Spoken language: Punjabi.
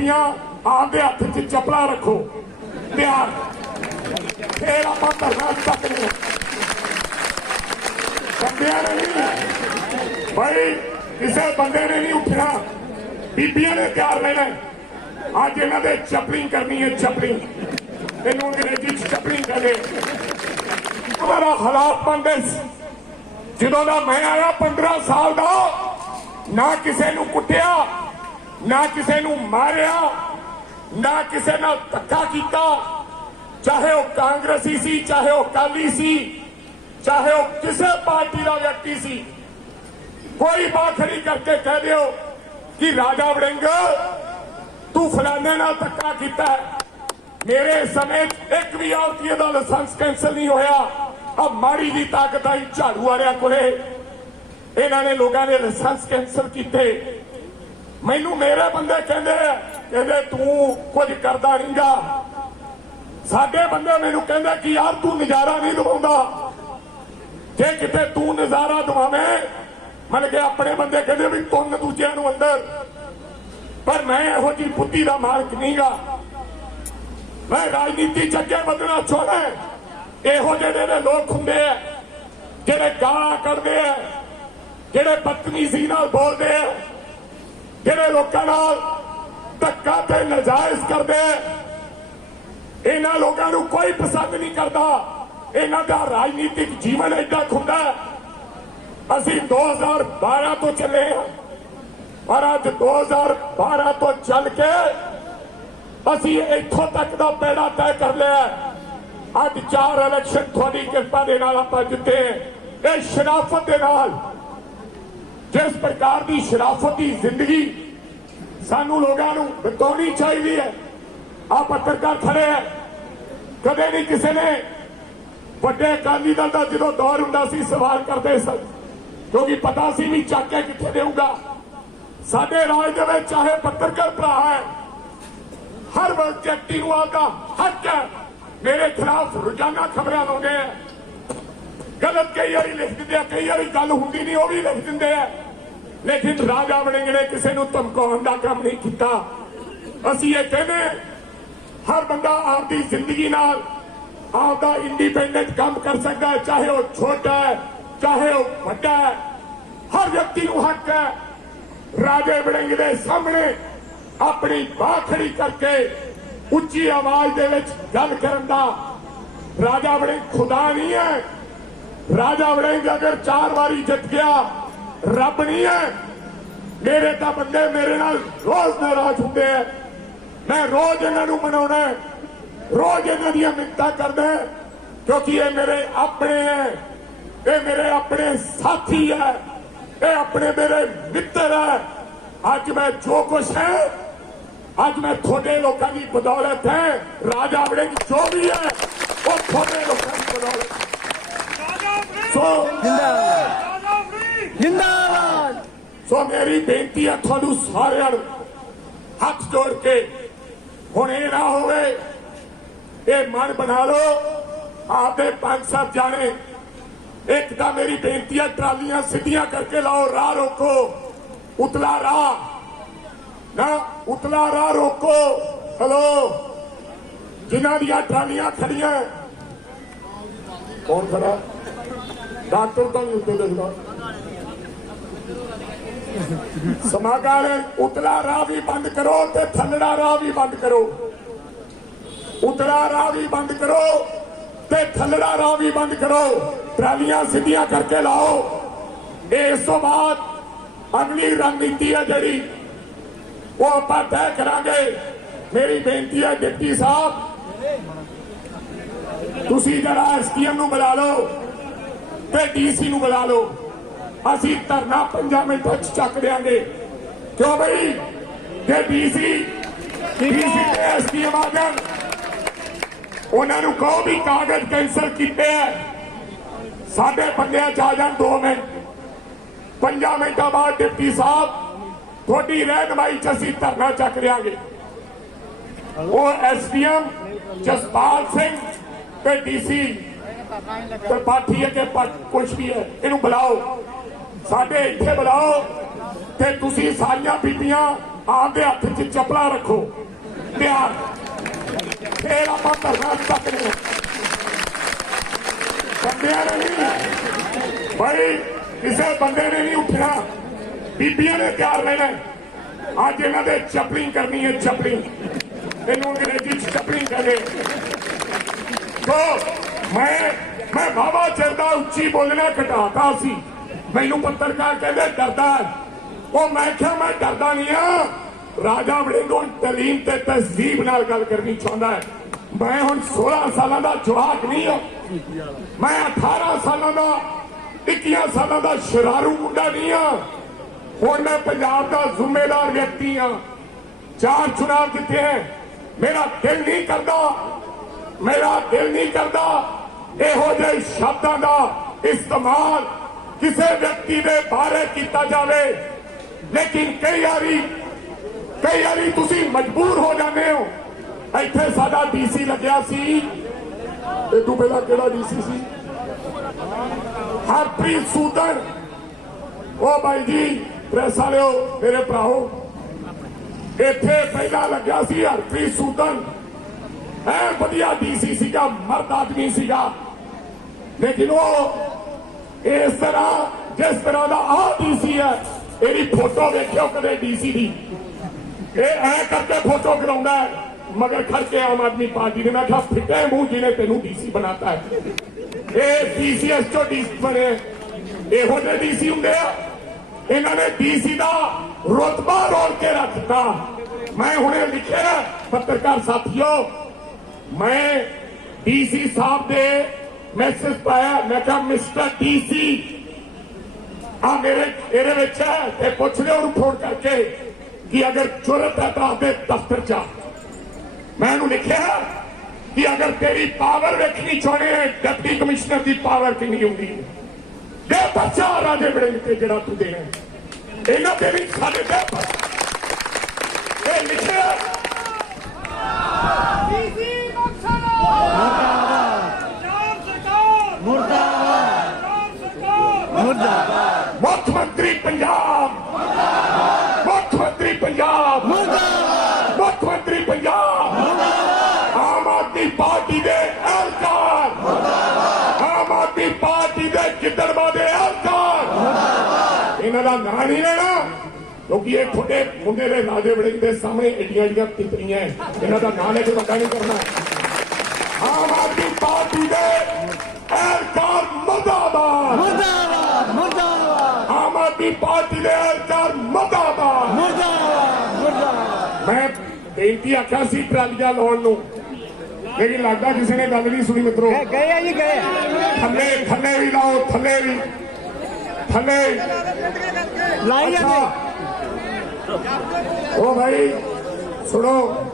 ਬੀਬੀਆਂ ਆਪਦੇ ਹੱਥ 'ਚ ਚੱਪਲਾਂ ਰੱਖੋ। ਤਿਆਰ ਫੇਰ ਆਪਾਂ ਧਰਨਾ ਚੱਕਦੇ ਬੰਦਿਆਂ ਨੇ ਨਹੀਂ ਭਾਈ ਕਿਸੇ ਬੰਦੇ ਨੇ ਨਹੀਂ ਉੱਠਣਾ। ਬੀਬੀਆਂ ਨੇ ਤਿਆਰ ਲੈਣਾ ਅੱਜ ਇਹਨਾਂ ਦੇ ਚੱਪਲਿੰਗ ਕਰਨੀ ਹੈ ਚਪਲਿੰਗ ਇਹਨੂੰ ਅੰਗਰੇਜ਼ੀ ਚ ਚੱਪਲਿੰਗ ਕਹਿੰਦੇ ਹਮਾਰਾ ਹਾਲਾਤ ਬੰਦੇ ਜਦੋਂ ਦਾ ਮੈਂ ਆਇਆ 15 ਸਾਲ ਦਾ, ਨਾ ਕਿਸੇ ਨੂੰ ਕੁੱਟਿਆ ਨਾ ਕਿਸੇ ਨੂੰ ਮਾਰਿਆ, ਨਾ ਕਿਸੇ ਨਾਲ ਧੱਕਾ ਕੀਤਾ। ਚਾਹੇ ਉਹ ਕਾਂਗਰਸੀ ਸੀ, ਚਾਹੇ ਉਹ ਕਾਲੀ ਸੀ, ਚਾਹੇ ਉਹ ਕਿਸੇ ਪਾਰਟੀ ਦਾ ਵਿਅਕਤੀ ਸੀ। ਕੋਈ ਬਾਖੜੀ ਕਰਕੇ ਕਹਿ ਦਿਓ ਕਿ ਰਾਜਾ ਵੜਿੰਗ, ਤੂੰ ਫਲਾਣੇ ਨਾਲ ਧੱਕਾ ਕੀਤਾ ਮੇਰੇ ਸਮੇਤ ਇੱਕ ਵੀ ਆਰਤੀ ਦਾ ਲਾਇਸੈਂਸ ਕੈਂਸਲ ਨਹੀਂ ਹੋਇਆ। ਆ ਮਾੜੀ ਦੀ ਤਾਕਤ ਆਈ ਝਾੜੂ ਵਾਲਿਆਂ ਕੋਲੇ। ਇਹਨਾਂ ਨੇ ਲੋਕਾਂ ਨੇ ਲਾਇਸੈਂਸ ਕੈਂਸਲ ਕੀਤੇ। ਮੈਨੂੰ ਮੇਰੇ ਬੰਦੇ ਕਹਿੰਦੇ ਆ, ਕਹਿੰਦੇ ਤੂੰ ਕੁਝ ਕਰਦਾ ਨਹੀਂਗਾ ਸਾਡੇ ਬੰਦੇ ਮੈਨੂੰ ਕਹਿੰਦੇ ਕਿ ਯਾਰ ਤੂੰ ਨਜ਼ਾਰਾ ਨਹੀਂ ਦਵਾਉਂਦਾ ਜੇ ਕਿਤੇ ਤੂੰ ਨਜ਼ਾਰਾ ਦਵਾਵੇਂ ਮਨ ਕੇ ਆਪਣੇ ਬੰਦੇ ਕਹਿੰਦੇ ਵੀ ਤੁੰਨ ਦੂਜਿਆਂ ਨੂੰ ਅੰਦਰ। ਪਰ ਮੈਂ ਇਹੋ ਜੀ ਬੁੱਧੀ ਦਾ ਮਾਲਕ ਨਹੀਂਗਾ। ਮੈਂ ਰਾਜਨੀਤੀ ਚ ਅੱਗੇ ਵਧਣਾ ਚਾਹੁੰਦਾ ਇਹੋ ਜਿਹੇ ਨੇ ਲੋਕ ਹੁੰਦੇ ਆ ਜਿਹੜੇ ਗਾਲਾਂ ਕੱਢਦੇ ਆ ਜਿਹੜੇ ਬਦਤਮੀਜ਼ੀ ਨਾਲ ਬੋਲਦੇ ਆ ਜਿਹੜੇ ਲੋਕਾਂ ਨਾਲ ਧੱਕਾ ਤੇ ਨਜਾਇਜ਼ ਕਰਦੇ ਇਹਨਾਂ ਲੋਕਾਂ ਨੂੰ ਕੋਈ ਪਸੰਦ ਨਹੀਂ ਕਰਦਾ। ਇਹਨਾਂ ਦਾ ਰਾਜਨੀਤਿਕ ਜੀਵਨ ਏਦਾਂ ਹੁੰਦਾ ਹੈ। ਅਸੀਂ 2012 ਤੋਂ ਚੱਲੇ ਹਾਂ। ਪਰ ਅੱਜ 2012 ਤੋਂ ਚੱਲ ਕੇ ਅਸੀਂ ਇੱਥੋਂ ਤੱਕ ਦਾ ਪੈੜਾ ਤੈਅ ਕਰ ਲਿਆ ਅੱਜ ਚਾਰ ਇਲੈਕਸ਼ਨ ਤੁਹਾਡੀ ਕਿਰਪਾ ਦੇ ਨਾਲ ਆਪਾਂ ਜਿੱਤੇ ਇਹ ਸ਼ਰਾਫਤ ਦੇ ਨਾਲ ਜਿਸ ਪ੍ਰਕਾਰ ਦੀ ਸ਼ਰਾਫਤ ਦੀ ਜ਼ਿੰਦਗੀ ਸਾਨੂੰ ਲੋਕਾਂ ਨੂੰ ਬਤਾਉਣੀ ਚਾਹੀਦੀ ਹੈ ਆ ਪੱਤਰਕਾਰ ਖੜੇ ਹੈ। ਕਦੇ ਨਹੀਂ ਕਿਸੇ ਨੇ ਵੱਡੇ ਅਕਾਲੀ ਦਲ ਦਾ ਜਦੋਂ ਦੌਰ ਹੁੰਦਾ ਸੀ, ਸਵਾਲ ਕਰਦੇ ਸਨ, ਕਿਉਂਕਿ ਪਤਾ ਸੀ ਵੀ ਚੱਕ ਕੇ ਕਿੱਥੇ ਦੇਊਗਾ। ਸਾਡੇ ਰਾਜ ਦੇ ਵਿੱਚ ਚਾਹੇ ਪੱਤਰਕਾਰ ਭਰਾ ਹੈ, ਹਰ ਵਿਅਕਤੀ ਨੂੰ ਆਪਦਾ ਹੱਕ ਹੈ। ਮੇਰੇ ਖਿਲਾਫ ਰੋਜ਼ਾਨਾ ਖਬਰਾਂ ਲਾਉਂਦੇ ਆ ਗਲਤ ਕਈ ਵਾਰੀ ਲਿਖ ਦਿੰਦੇ ਆ, ਕਈ ਵਾਰੀ ਗੱਲ ਹੁੰਦੀ ਨਹੀਂ, ਉਹ ਵੀ ਲਿਖ ਦਿੰਦੇ ਆ। ਲੇਕਿਨ ਰਾਜਾ ਵੜਿੰਗ ਨੇ, ਕਿਸੇ ਨੂੰ ਧਮਕਾਉਣ ਦਾ ਕੰਮ ਨਹੀਂ ਕੀਤਾ। ਅਸੀਂ ਇਹ ਕਹਿੰਦੇ ਹਰ ਬੰਦਾ ਆਪਦੀ ਜ਼ਿੰਦਗੀ ਨਾਲ ਆਪਦਾ ਇੰਡੀਪੈਂਡੈਂਟ ਕੰਮ ਕਰ ਸਕਦਾ ਹੈ, ਚਾਹੇ ਉਹ ਛੋਟਾ ਹੈ, ਚਾਹੇ ਉਹ ਵੱਡਾ ਹੈ। ਹਰ ਵਿਅਕਤੀ ਨੂੰ ਹੱਕ ਹੈ, ਰਾਜੇ ਵੜਿੰਗ ਦੇ ਸਾਹਮਣੇ ਆਪਣੀ ਬਾਹ ਖੜੀ ਕਰਕੇ ਉੱਚੀ ਆਵਾਜ਼ ਦੇ ਵਿੱਚ ਗੱਲ ਕਰਨ ਦਾ। ਰਾਜਾ ਵੜਿੰਗ ਖੁਦਾ ਨਹੀਂ ਹੈ। ਰਾਜਾ ਵੜਿੰਗ ਅਗਰ ਚਾਰ ਵਾਰੀ ਜਿੱਤ ਗਿਆ, ਰੱਬ ਨਹੀਂ ਹੈ। ਮੇਰੇ ਤਾਂ ਬੰਦੇ ਮੇਰੇ ਨਾਲ ਰੋਜ਼ ਨਾਰਾਜ਼ ਹੁੰਦੇ ਆ। ਮੈਂ ਰੋਜ਼ ਇਹਨਾਂ ਨੂੰ ਮਨਾਉਣਾ ਰੋਜ਼ ਇਹਨਾਂ ਦੀਆਂ ਮਿੰਤਾਂ ਕਰਦਾ ਕਿਉਂਕਿ ਇਹ ਮੇਰੇ ਆਪਣੇ ਹੈ। ਇਹ ਮੇਰੇ ਆਪਣੇ ਸਾਥੀ ਹੈ। ਇਹ ਆਪਣੇ ਮੇਰੇ ਮਿੱਤਰ ਹੈ। ਅੱਜ ਮੈਂ ਜੋ ਕੁਛ ਹੈ, ਅੱਜ ਮੈਂ ਤੁਹਾਡੇ ਲੋਕਾਂ ਦੀ ਬਦੌਲਤ ਹੈ। ਰਾਜਾ ਵੜਿੰਗ ਜੋ ਵੀ ਹੈ, ਉਹ ਤੁਹਾਡੇ ਲੋਕਾਂ ਦੀ ਬਦੌਲਤ ਹੈ। ਸੋ ਜਿੰਦਾਬਾਦ। ਸੋ ਮੇਰੀ ਬੇਨਤੀ ਹੈ ਤੁਹਾਨੂੰ ਸਾਰਿਆਂ ਨੂੰ, ਹੱਥ ਜੋੜ ਕੇ, ਹੁਣ ਇਹ ਨਾ ਹੋਵੇ, ਇਹ ਮਨ ਬਣਾ ਲਓ, ਆਪਦੇ ਪੰਜ ਸੱਤ ਜਾਣੇ। ਇੱਕ ਤਾਂ ਮੇਰੀ ਬੇਨਤੀ ਹੈ ਟਰਾਲੀਆਂ ਸਿੱਧੀਆਂ ਕਰਕੇ ਲਾਓ, ਰਾਹ ਰੋਕੋ। ਉਤਲਾ ਰਾਹ। ਨਾ, ਉਤਲਾ ਰਾਹ ਰੋਕੋ। ਹਲੋ? ਜਿਨ੍ਹਾਂ ਦੀਆਂ ਟਰਾਲੀਆਂ ਖੜੀਆਂ। ਕੌਣ ਖੜਾ? ਡਾਕਟਰ ਤਾਂ ਨਹੀਂ ਉੱਤੇ ਦੇਖਦਾ ਸਮਾਗਾਰ, ਉਤਲਾ ਰਾਹ ਵੀ ਬੰਦ ਕਰੋ ਤੇ ਥੱਲੜਾ ਰਾਹ ਵੀ ਬੰਦ ਕਰੋ। ਉਤਲਾ ਰਾਹ ਵੀ ਬੰਦ ਕਰੋ ਤੇ ਥੱਲੜਾ ਰਾਹ ਵੀ ਬੰਦ ਕਰੋ। ਟਰਾਲੀਆਂ ਸਿੱਧੀਆਂ ਕਰਕੇ ਲਾਓ। ਇਸ ਤੋਂ ਬਾਅਦ ਅਗਲੀ ਰਣਨੀਤੀ ਹੈ ਜਿਹੜੀ, ਉਹ ਆਪਾਂ ਤੈਅ ਕਰਾਂਗੇ। ਮੇਰੀ ਬੇਨਤੀ ਹੈ, ਡਿਪਟੀ ਸਾਹਿਬ, ਤੁਸੀਂ ਜਰਾ ਐਸਟੀਐਮ ਨੂੰ ਬੁਲਾ ਲਓ। ਤੇ ਡੀਸੀ ਨੂੰ ਬੁਲਾ ਲਓ। ਅਸੀਂ ਧਰਨਾ 5 ਮਿੰਟਾਂ ਚ ਚੱਕ ਦਿਆਂਗੇ। ਕਿਉਂ ਬਈ? ਜੇ ਡੀਸੀ ਡੀਸੀ ਤੇ ਐਸਟੀਐਮ ਆ ਜਾਣ ਉਹਨਾਂ ਨੂੰ ਕਹੋ ਵੀ ਕਾਗਜ਼ ਕੈਂਸਲ ਕੀਤੇ ਐ ਸਾਡੇ ਬੰਦਿਆਂ ਚ ਆ ਜਾਣ 2 ਮਿੰਟ। 5 ਮਿੰਟਾਂ ਬਾਅਦ ਡਿਪਟੀ ਸਾਹਿਬ, ਤੁਹਾਡੀ ਰਹਿਨਮਾਈ ਚ ਅਸੀਂ ਧਰਨਾ ਚੱਕ ਦਿਆਂਗੇ। ਉਹ ਐਸਡੀਐਮ ਜਸਪਾਲ ਸਿੰਘ ਤੇ ਡੀਸੀ ਤੇ ਪਾਠੀ ਹੈ ਕਿ ਕੁਝ ਵੀ ਹੈ, ਇਹਨੂੰ ਬੁਲਾਓ। ਸਾਡੇ ਇੱਥੇ ਬੁਲਾਓ ਤੇ ਤੁਸੀਂ ਸਾਰੀਆਂ ਬੀਬੀਆਂ ਆਪਦੇ ਹੱਥ 'ਚ ਚੱਪਲਾ ਰੱਖੋ। ਤਿਆਰ। ਫੇਰ ਆਪਾਂ ਧਰਨਾ ਚੱਕਦੇ ਹਾਂ ਬੰਦਿਆਂ ਨੇ ਨਹੀਂ ਭਾਈ ਕਿਸੇ ਬੰਦੇ ਨੇ ਨਹੀਂ ਉੱਠਣਾ। ਬੀਬੀਆਂ ਨੇ ਤਿਆਰ ਰਹਿਣਾ। ਅੱਜ ਇਹਨਾਂ ਦੇ ਚਪਲਿੰਗ ਕਰਨੀ ਹੈ ਚਪਲਿੰਗ ਇਹਨੂੰ ਅੰਗਰੇਜ਼ੀ ਚ ਚੱਪਲਿੰਗ ਕਹਿੰਦੇ। ਤੋ ਮੈਂ ਮੈਂ ਬਾਬਾ ਚਿਰ ਉੱਚੀ ਬੋਲਣਾ ਘਟਾਤਾ ਸੀ। ਮੈਨੂੰ ਪੱਤਰਕਾਰ ਕਹਿੰਦੇ ਡਰਦਾ ਉਹ ਮੈਂ ਕਿਹਾ, ਮੈਂ ਡਰਦਾ ਨਹੀਂ ਆ। ਰਾਜਾ ਵੜਿੰਗੋਂ ਤਲੀਮ ਤੇ ਤਸਦੀਬ ਨਾਲ ਗੱਲ ਕਰਨੀ ਚਾਹੁੰਦਾ ਹੈ। ਮੈਂ ਹੁਣ 16 ਸਾਲਾਂ ਦਾ ਜਵਾਕ ਨਹੀਂ ਹਾਂ। ਮੈਂ 18 ਸਾਲਾਂ ਦਾ 21 ਸਾਲਾਂ ਦਾ ਸ਼ਰਾਰੂ ਮੁੰਡਾ ਨਹੀਂ ਹਾਂ। ਹੁਣ ਮੈਂ ਪੰਜਾਬ ਦਾ ਜ਼ਿੰਮੇਦਾਰ ਵਿਅਕਤੀ ਹਾਂ। ਚਾਰ ਚੁਣਾਵ ਜਿੱਤੇ ਹੈ। ਮੇਰਾ ਦਿਲ ਨਹੀਂ ਕਰਦਾ। ਮੇਰਾ ਦਿਲ ਨਹੀਂ ਕਰਦਾ। ਇਹੋ ਜਿਹੇ ਸ਼ਬਦਾਂ ਦਾ ਇਸਤੇਮਾਲ ਕਿਸੇ ਵਿਅਕਤੀ ਦੇ ਬਾਰੇ ਕੀਤਾ ਜਾਵੇ ਲੇਕਿਨ ਕਈ ਵਾਰੀ ਕਈ ਵਾਰੀ ਤੁਸੀਂ ਮਜਬੂਰ ਹੋ ਜਾਂਦੇ ਹੋ ਇੱਥੇ ਸਾਡਾ ਡੀਸੀ ਲੱਗਿਆ ਸੀ ਇਹ ਤੋਂ ਪਹਿਲਾਂ ਕਿਹੜਾ ਡੀਸੀ ਸੀ ਹਰਪ੍ਰੀਤ ਸੂਦਨ ਉਹ ਬਾਈ ਜੀ ਪ੍ਰੈਸ ਵਾਲਿਓ ਮੇਰੇ ਭਰਾਓ ਇੱਥੇ ਪਹਿਲਾਂ ਲੱਗਿਆ ਸੀ ਹਰਪ੍ਰੀਤ ਸੂਦਨ ਐ ਵਧੀਆ ਡੀਸੀ ਸੀਗਾ, ਮਰਦ ਆਦਮੀ ਸੀਗਾ। ਲੇਕਿਨ ਉਹ ਇਸ ਤਰ੍ਹਾਂ, ਜਿਸ ਤਰ੍ਹਾਂ ਦਾ ਆ ਡੀਸੀ ਹੈ, ਇਹਦੀ ਫੋਟੋ ਵੇਖਿਓ ਕਦੇ ਡੀਸੀ ਦੀ। ਇਹ ਐ ਕਰਕੇ ਫੋਟੋ ਕਰਾਉਂਦਾ ਹੈ, ਮਗਰ ਖਰਚੇ ਆਮ ਆਦਮੀ ਪਾਰਟੀ ਨੇ ਮੈਂ ਕਿਹਾ, ਫਿੱਟੇ ਮੂੰਹ ਜਿਹਨੇ ਤੈਨੂੰ ਡੀਸੀ ਬਣਾਤਾ ਹੈ। ਇਹ ਡੀਸੀਐਸ ਚੋਂ ਡੀਸੀ ਬਣੇ। ਇਹੋ ਜਿਹੇ ਡੀਸੀ ਹੁੰਦੇ ਆ। ਇਹਨਾਂ ਨੇ ਡੀਸੀ ਦਾ ਰੁਤਬਾ ਰੋਲ ਕੇ ਰੱਖਤਾ। ਮੈਂ ਹੁਣੇ ਲਿਖਿਆ, ਪੱਤਰਕਾਰ ਸਾਥੀਓ ਮੈਂ ਡੀਸੀ ਸਾਹਿਬ ਦੇ ਮੈਸੇਜ ਪਾਇਆ, ਮੈਂ ਕਿਹਾ ਮਿਸਟਰ ਡੀਸੀ ਆ ਮੇਰੇ, ਇਹਦੇ ਵਿੱਚ ਹੈ ਤੇ ਪੁੱਛ ਲਿਓ ਉਹਨੂੰ ਫੋਨ ਕਰਕੇ ਕਿ ਅਗਰ ਜ਼ਰੂਰਤ ਹੈ ਤਾਂ ਆਪਦੇ ਦਫ਼ਤਰ ਚ ਮੈਂ ਉਹਨੂੰ ਲਿਖਿਆ ਕਿ ਅਗਰ ਤੇਰੀ ਪਾਵਰ ਵੇਖਣੀ ਚਾਹਣੇ ਹੈ ਡਿਪਟੀ ਕਮਿਸ਼ਨਰ ਦੀ ਪਾਵਰ ਕਿੰਨੀ ਹੁੰਦੀ ਹੈ? ਦੇ ਬੱਚਾ ਰਾਜੇ ਬੜੇ ਤੇ ਜਿਹੜਾ ਤੂੰ ਦੇਣਾ ਇਹਨਾਂ ਦੇ ਵੀ ਸਾਡੇ ਤੇ ਇਹ ਲਿਖਿਆ ਡੀਸੀ ਬਖਸ਼ਣਾ ਪੰਜਾਬ ਸਰਕਾਰ ਮੁਰਦਾਬਾਦ ਪੰਜਾਬ ਸਰਕਾਰ ਮੁਰਦਾਬਾਦ ਮੁੱਖ ਮੰਤਰੀ ਪੰਜਾਬ ਮੁੱਖ ਮੰਤਰੀ ਪੰਜਾਬ ਮੁਰਦਾਬਾਦ ਮੁੱਖ ਮੰਤਰੀ ਪੰਜਾਬ ਆਮ ਆਦਮੀ ਪਾਰਟੀ ਦੇ ਅਹਲਕਾਰ ਆਮ ਆਦਮੀ ਪਾਰਟੀ ਦੇ ਗਿੱਦੜਵਾ ਦੇ ਅਹਲਕਾਰ ਇਹਨਾਂ ਦਾ ਨਾਂ ਨਹੀਂ ਲੈਣਾ। ਕਿਉਂਕਿ ਇਹ ਤੁਹਾਡੇ ਮੁੰਡੇ ਦੇ ਰਾਜੇ ਵੜਿੰਗ ਦੇ ਸਾਹਮਣੇ ਏਡੀਆਂ ਏਡੀਆਂ ਤਿੱਤਰੀਆਂ। ਇਹਨਾਂ ਦਾ ਨਾਂ ਲੈ ਕੇ ਵੱਡਾ ਨਹੀਂ ਕਰਨਾ। ਆਮ ਆਦਮੀ ਪਾਰਟੀ ਦੇ ਅਹਲਕਾਰ ਮਰਦਾਬਾਦ। ਮੁਰਦਾਬਾਦ ਮੁਰਦਾਬਾਦ। ਆਮ ਆਦਮੀ ਪਾਰਟੀ ਦੇ ਅਹਲਕਾਰ ਮਰਦਾਬਾਦ। ਮੁਰਦਾਬਾਦ ਮੁਰਦਾਬਾਦ। ਮੈਂ ਬੇਨਤੀ ਆਖਿਆ ਸੀ ਟਰਾਲੀਆਂ ਲਾਉਣ ਨੂੰ। ਲੇਕਿਨ ਲੱਗਦਾ ਕਿਸੇ ਨੇ ਗੱਲ ਨਹੀਂ ਸੁਣੀ ਮਿੱਤਰੋ। ਗਏ ਆ ਜੀ ਗਏ ਥੱਲੇ ਥੱਲੇ ਵੀ ਲਾਓ ਥੱਲੇ ਵੀ। ਥੱਲੇ। ਲਾਈ ਜਾਂਦੇ। ਉਹ ਭਾਈ ਸੁਣੋ।